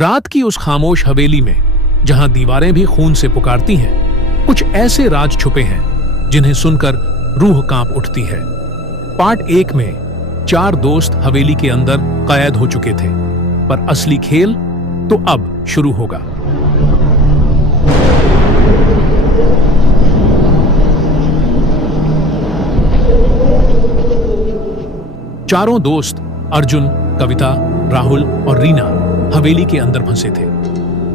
रात की उस खामोश हवेली में, जहां दीवारें भी खून से पुकारती हैं, कुछ ऐसे राज छुपे हैं जिन्हें सुनकर रूह कांप उठती है। पार्ट 1 में 4 दोस्त हवेली के अंदर कैद हो चुके थे, पर असली खेल तो अब शुरू होगा। चारों दोस्त अर्जुन, कविता, राहुल और रीना हवेली के अंदर फंसे थे।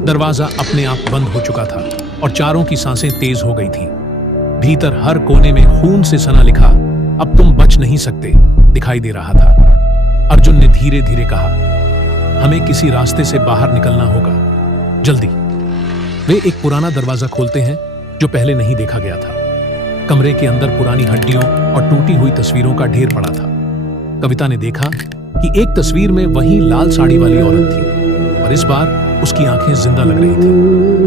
दरवाजा अपने आप बंद हो चुका था और चारों की सांसें तेज हो गई थीं। भीतर हर कोने में खून से सना लिखा "अब तुम बच नहीं सकते" दिखाई दे रहा था। अर्जुन ने धीरे धीरे कहा, "हमें किसी रास्ते से बाहर निकलना होगा, जल्दी।" वे एक पुराना दरवाजा खोलते हैं जो पहले नहीं देखा गया था। कमरे के अंदर पुरानी हड्डियों और टूटी हुई तस्वीरों का ढेर पड़ा था। कविता ने देखा कि एक तस्वीर में वही लाल साड़ी वाली औरत थी और इस बार उसकी आंखें जिंदा लग रही थी।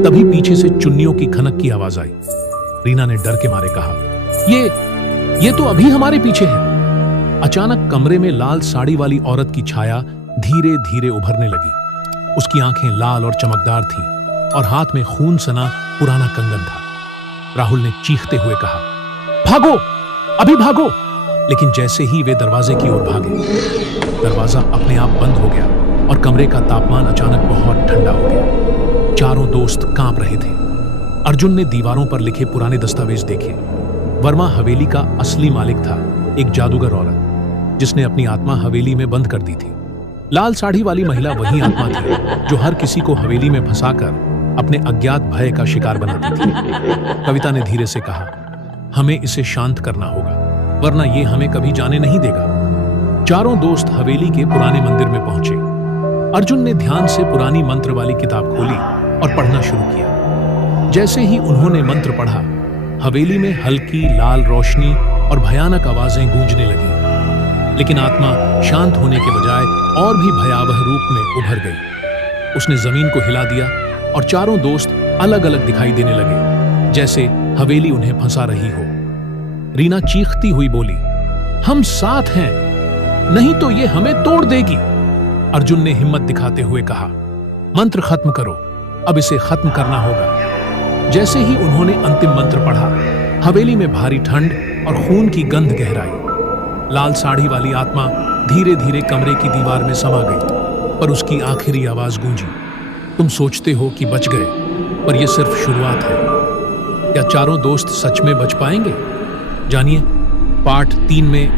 तभी पीछे से चुन्नियों की खनक की आवाज आई। रीना ने डर के मारे कहा, ये तो अभी हमारे पीछे है। अचानक कमरे में लाल साड़ी वाली औरत की छाया धीरे धीरे उभरने लगी। उसकी आंखें लाल और चमकदार थीं और हाथ में खून सना पुराना कंगन था। राहुल ने चीखते हुए कहा, "भागो, अभी भागो!" लेकिन जैसे ही वे दरवाजे की ओर भागे, दरवाजा अपने आप बंद हो गया और कमरे का तापमान अचानक बहुत ठंडा हो गया। चारों दोस्त कांप रहे थे। अर्जुन ने दीवारों पर लिखे पुराने दस्तावेज देखे। वर्मा हवेली का असली मालिक था, एक जादूगर औरत जिसने अपनी आत्मा हवेली में बंद कर दी थी। लाल साड़ी वाली महिला वही आत्मा थी जो हर किसी को हवेली में फंसाकर अपने अज्ञात भय का शिकार बनाती थी। कविता ने धीरे से कहा, "हमें इसे शांत करना होगा, वरना ये हमें कभी जाने नहीं देगा।" चारों दोस्त हवेली के पुराने मंदिर में पहुंचे। अर्जुन ने ध्यान से पुरानी मंत्र वाली किताब खोली और पढ़ना शुरू किया। जैसे ही उन्होंने मंत्र पढ़ा, हवेली में हल्की लाल रोशनी और भयानक आवाजें गूंजने लगीं। लेकिन आत्मा शांत होने के बजाय और भी भयावह रूप में उभर गई। उसने जमीन को हिला दिया और चारों दोस्त अलग अलग दिखाई देने लगे, जैसे हवेली उन्हें फंसा रही हो। रीना चीखती हुई बोली, "हम साथ हैं, नहीं तो ये हमें तोड़ देगी।" अर्जुन ने हिम्मत दिखाते हुए कहा, "मंत्र खत्म करो, अब इसे खत्म करना होगा।" जैसे ही उन्होंने अंतिम मंत्र पढ़ा, हवेली में भारी ठंड और खून की गंध गहराई। लाल साड़ी वाली आत्मा धीरे धीरे कमरे की दीवार में समा गई, पर उसकी आखिरी आवाज गूंजी, "तुम सोचते हो कि बच गए, पर यह सिर्फ शुरुआत है।" क्या चारों दोस्त सच में बच पाएंगे? जानिए पार्ट 3 में